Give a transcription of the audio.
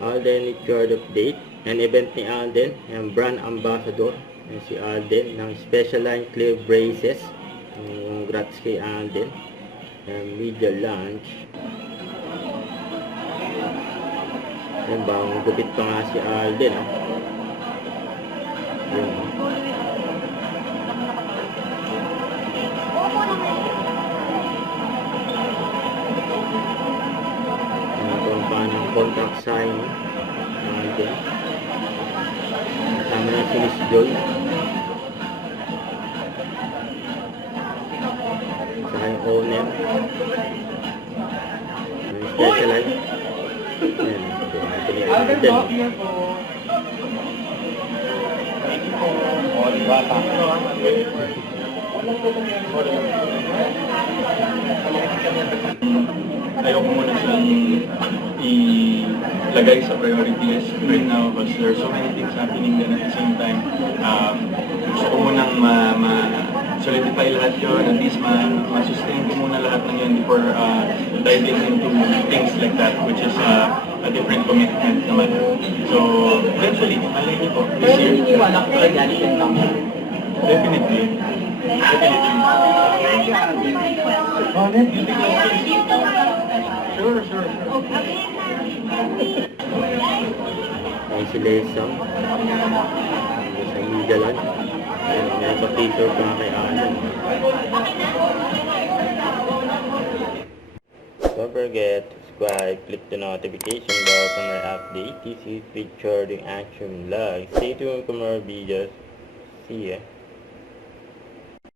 Alden Richard update. Ang event ni Alden, yung brand ambassador. Yan si Alden ng Special Line Clear Braces. Congrats kay Alden. Media launch. Yan ba, ang gupit pa nga si Alden. Yan. Contract sign Alden. Kasama na si Miss Joy. Saka yung owner. Yung specialized. Ayan. Ito ni Alden. Ayaw ko muna siya ilagay sa priority list right now because there are so many things happening then at the same time. Gusto ko munang solidify lahat yun, at least ma-sustain ko muna lahat ng yun before diving into things like that, which is a different commitment naman. So, eventually, malay niyo po. Pero naniniwala ko talaga yan lang. Definitely. Sure. Ay si Lesang. Sa Migalan. May pa-feature pa kay Alden. Don't forget to subscribe, click the notification bell for more updates. This is Richard in Action Vlog. Stay tuned for more videos. See ya.